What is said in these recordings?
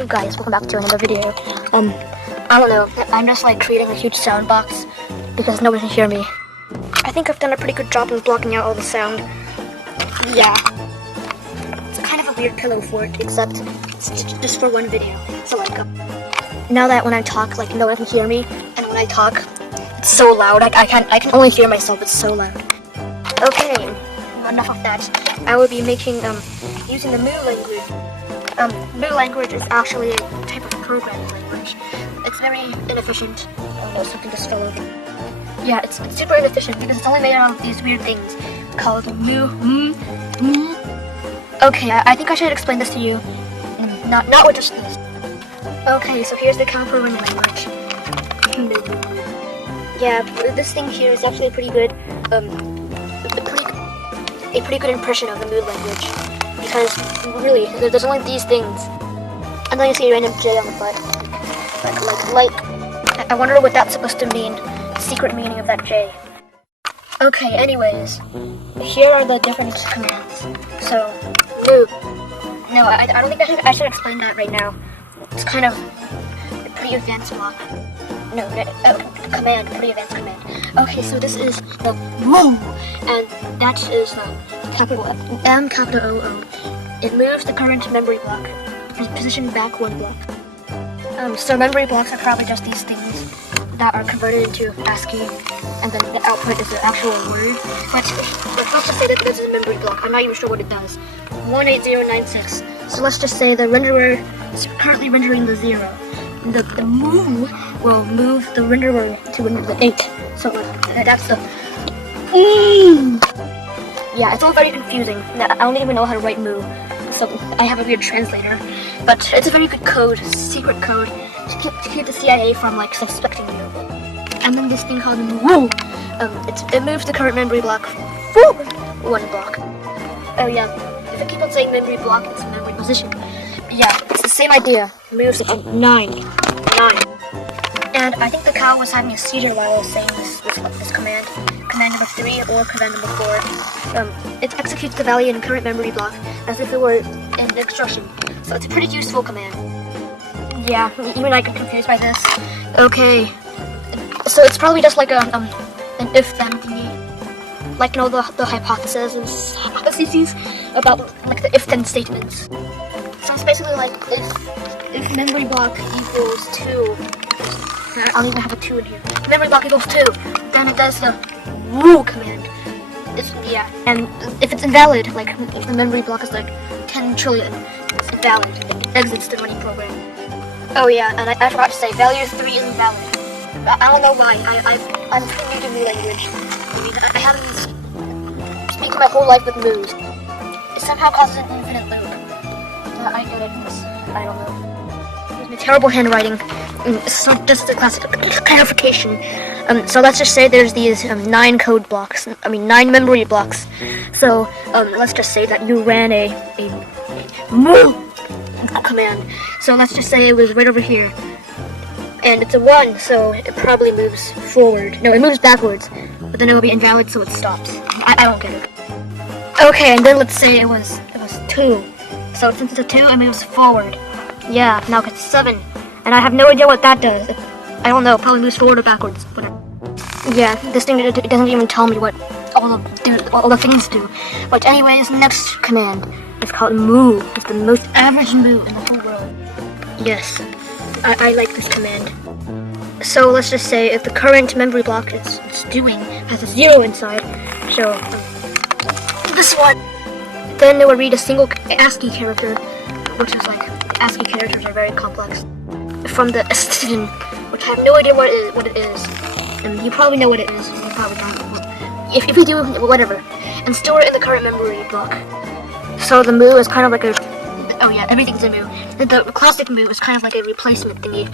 Hello guys, welcome back to another video. I don't know, I'm just like creating a huge sound box because nobody can hear me. I think I've done a pretty good job in blocking out all the sound. Yeah. It's kind of a weird pillow fort, except it's just for one video. So like, now that when I talk, like no one can hear me, and when I talk, it's so loud, I can only hear myself, it's so loud. Okay, enough of that. I will be making, using the Moo language. Moo language is actually a type of programming language. It's very inefficient. Oh no, something just fell over. Yeah, it's super inefficient because it's only made out of these weird things called Moo. Okay, I think I should explain this to you. Not with just this. Okay, so here's the cow programming language. Yeah, this thing here is actually pretty good. A pretty good impression of the Moo language. Because, really, there's only these things. And then you see a random J on the butt. I wonder what that's supposed to mean. The secret meaning of that J. Okay, anyways. Here are the different commands. So, Moo. No, I don't think I should explain that right now. It's kind of a pretty advanced block. No, command, pretty advanced command. Okay, so this is the Moo. And that is the capital M, capital O. It moves the current memory block, position back one block. So memory blocks are probably just these things that are converted into ASCII, and then the output is the actual word. But let's just say that this is a memory block. I'm not even sure what it does. 18096. So let's just say the renderer is currently rendering the 0. The Moo will move the renderer to the 8. So that's the Yeah, it's all very confusing. I don't even know how to write Moo, so I have a weird translator. But it's a very good code, secret code, to keep the CIA from like suspecting you. And then this thing called Moo, it moves the current memory block forward one block. Oh yeah, if I keep on saying memory block, it's memory position. But yeah, it's the same idea. It moves it 9. And I think the cow was having a seizure while I was saying this command. Command number 3 or command number 4. It executes the value in current memory block as if it were in the instruction. So it's a pretty useful command. Yeah, even I get confused by this. Okay. So it's probably just like an if-then thingy. Like, you know, the hypotheses about like the if-then statements. So it's basically like if memory block equals 2. I'll even have a 2 in here. Memory block equals 2. Then it does the Moo command. Yeah, and if it's invalid, like if the memory block is like 10 trillion, it's invalid. It exits the running program. Oh yeah, and I forgot to say, value 3 is invalid. I don't know why. I'm pretty new to Moo language. I mean, I haven't speaking my whole life with Moos. It somehow causes an infinite loop. I get it. I don't know. Terrible handwriting. So just a classic clarification. So let's just say there's these 9 code blocks. 9 memory blocks. So let's just say that you ran a Moo command. So let's just say it was right over here, and it's a 1, so it probably moves forward. No, it moves backwards, but then it will be invalid, so it stops. I don't get it. Okay, and then let's say it was 2. So since it's a 2, it moves forward. Yeah, now it's 7, and I have no idea what that does. I don't know, probably moves forward or backwards. Whatever. Yeah, this thing it doesn't even tell me what all the things do. But anyways, next command is called Moo. It's the most average Moo in the whole world. Yes, I like this command. So let's just say if the current memory block it's doing has a 0 inside, so this one, then it will read a single ASCII character, which is like, ASCII characters are very complex, from the Estidin, which I have no idea what it is. And you probably know what it is. You probably don't. If you do, whatever. And store it in the current memory block. So the Moo is kind of like a... Oh yeah, everything's a Moo. The classic Moo is kind of like a replacement thingy.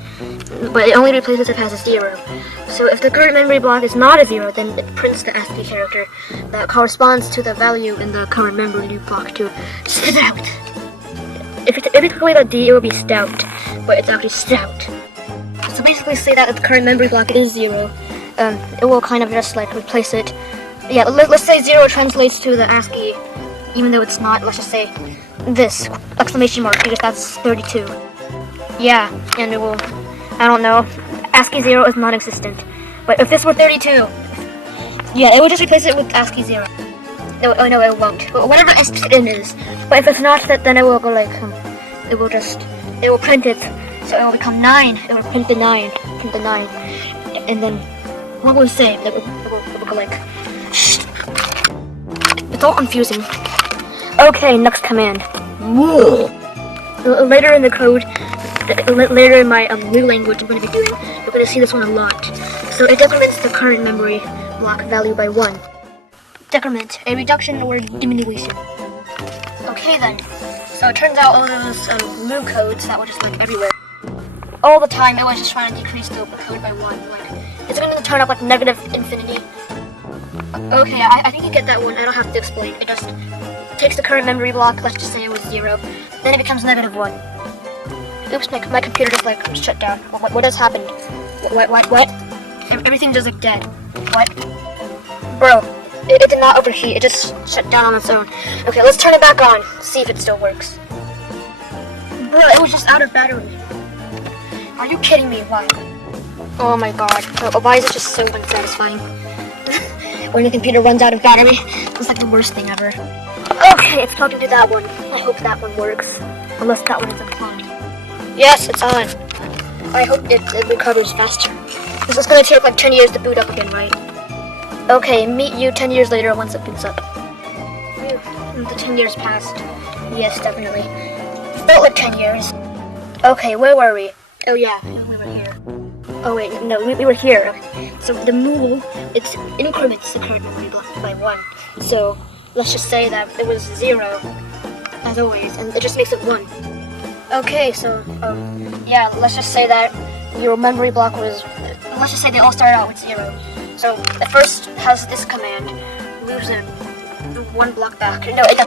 But it only replaces if it has a 0. So if the current memory block is not a 0, then it prints the ASCII character that corresponds to the value in the current memory block to stout. If you took away the D, it would be stout. But it's actually stout. So basically say that if the current memory block is 0, it will kind of just like replace it. Yeah, let's say 0 translates to the ASCII, even though it's not. Let's just say this exclamation mark because that's 32. Yeah, and it will, I don't know, ASCII 0 is non-existent. But if this were 32, yeah, it will just replace it with ASCII 0. No, oh no, it won't. Whatever SPN is. But if it's not, then it will go like, it will print it. So it will become 9. It will print the 9. And then, what will it say? It will go like, it's all confusing. Okay, next command. Later in the code, later in my new language I'm going to be doing, you're going to see this one a lot. So it decrements the current memory block value by 1. Decrement, a reduction or diminution. Okay then, so it turns out all those moo codes that were just like everywhere, all the time it was just trying to decrease the code by 1. Like, it's going to turn up like negative infinity. Okay, I think you get that one. I don't have to explain. It just takes the current memory block, let's just say it was 0, then it becomes negative 1. Oops, my computer just like shut down. What has happened? What? Everything just like dead. What? Bro, it did not overheat, it just shut down on its own. Okay, let's turn it back on, see if it still works. Bro, it was just out of battery. Are you kidding me? Why? Oh my god, why is it just so unsatisfying? When the computer runs out of battery, it's like the worst thing ever. Okay, it's talking to that one. I hope that one works. Unless that one is unplugged. Yes, it's on. I hope it recovers faster. This is gonna take like 10 years to boot up again, right? Okay, meet you 10 years later once it boots up. The 10 years passed. Yes, definitely. Felt like 10 years. Okay, where were we? Oh yeah, we were here. Oh wait, no, we were here. Okay. So the moo, it increments the current memory block by 1. So let's just say that it was 0, as always, and it just makes it 1. Okay, so, yeah, let's just say that your memory block was, let's just say they all started out with 0. So it first has this command, moves it 1 block back. No, it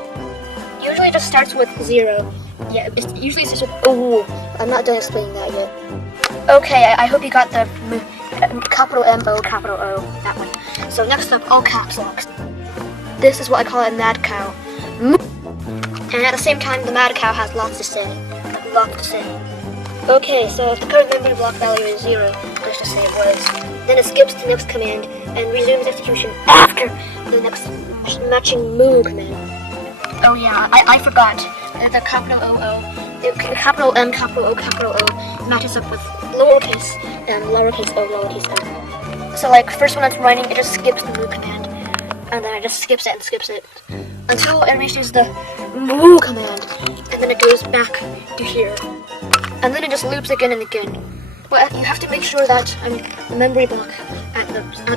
usually just starts with 0. Yeah, it usually starts with, oh, I'm not done explaining that yet. Okay, I hope you got the capital M-O, capital O, that one. So next up, all caps locks. This is what I call a mad cow. And at the same time, the mad cow has lots to say. Okay, so if the current memory block value is 0, let's just say it was, then it skips the next command and resumes execution after the next matching moo command. Oh yeah, I forgot. The capital O, the capital M, capital O matches up with lowercase m, lowercase o, lowercase m. So like, first when it's running, it just skips the moo command. And then it just skips it and skips it until it reaches the moo command, and then it goes back to here, and then it just loops again and again. But you have to make sure that the memory block at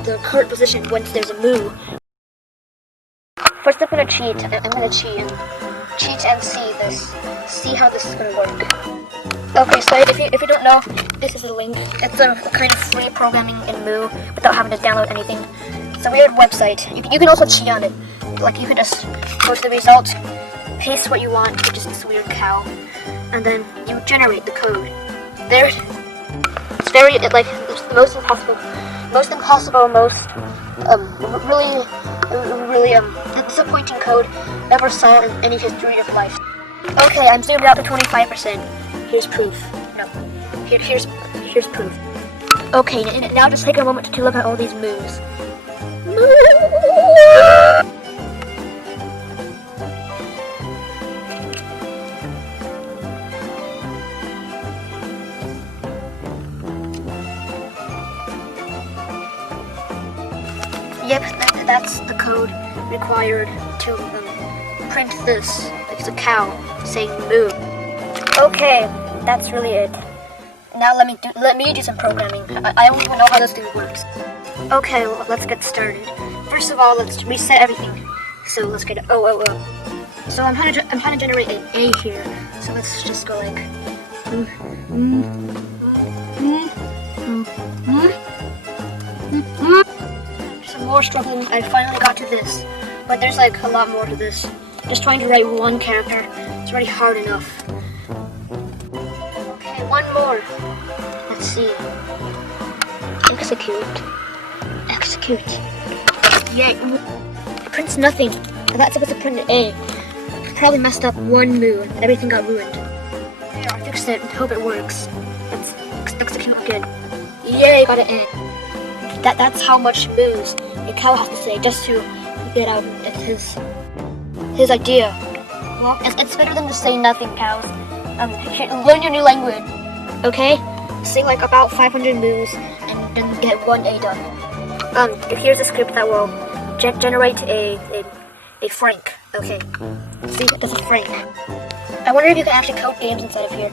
the current position once there's a moo. First, I'm gonna cheat. Cheat and see how this is gonna work. Okay, so if you don't know, this is the link. It's a kind of free programming in Moo without having to download anything. It's a weird website. You can also cheat on it. Like, you could just go to the result, paste what you want, which is this weird cow, and then you generate the code. There, it's very, it's the most really disappointing code ever saw in any history of life. Okay, I'm zoomed out to 25%. Here's proof. No, here's proof. Okay, now just take a moment to look at all these moves. Yep, that's the code required to print this. It's a cow saying moo. Okay, that's really it. Now let me do some programming. I don't even know how this thing works. Okay, well, let's get started. First of all, let's reset everything. So let's get O. So I'm trying to generate an A here. So let's just go like some more struggling. I finally got to this, but there's like a lot more to this. Just trying to write one character, it's already hard enough. Okay, one more. Let's see. Execute. Yeah, it prints nothing. That's supposed to print an A. Probably messed up one moo and everything got ruined. There, fix it and hope it works. Let's execute again. Yay, got it in. That's how much moves a cow has to say just to get out his idea. Well, it's better than just saying nothing, cows. Learn your new language, okay? Say like about 500 moves and then get 1 A done. Here's a script that will generate a frank. Okay. See, this is frank. I wonder if you can actually code games inside of here.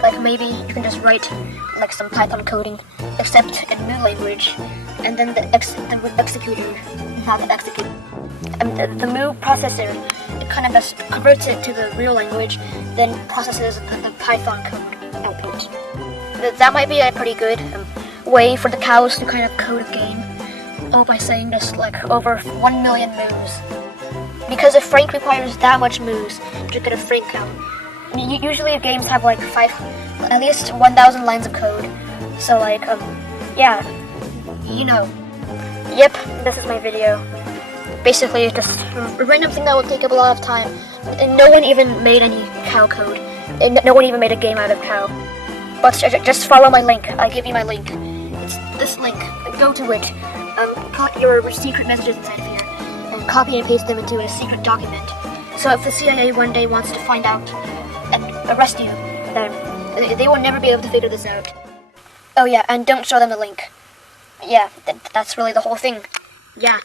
Like maybe you can just write like some Python coding, except in new language, and then the executor is how to execute. The Moo processor, it kind of just converts it to the real language, then processes the Python code output. That might be a pretty good way for the cows to kind of code a game, all by saying just like over 1 million moves. Because a frank requires that much moves to get a frank cow. Usually games have like at least 1,000 lines of code. So like, yeah, you know. Yep, this is my video. Basically, just a random thing that will take up a lot of time. And no one even made any cow code. And no one even made a game out of cow. But just follow my link. I'll give you my link. It's this link. Go to it. Put your secret messages inside of here. And copy and paste them into a secret document. So if the CIA one day wants to find out and arrest you, then they will never be able to figure this out. Oh yeah, and don't show them the link. Yeah, that's really the whole thing. Yeah.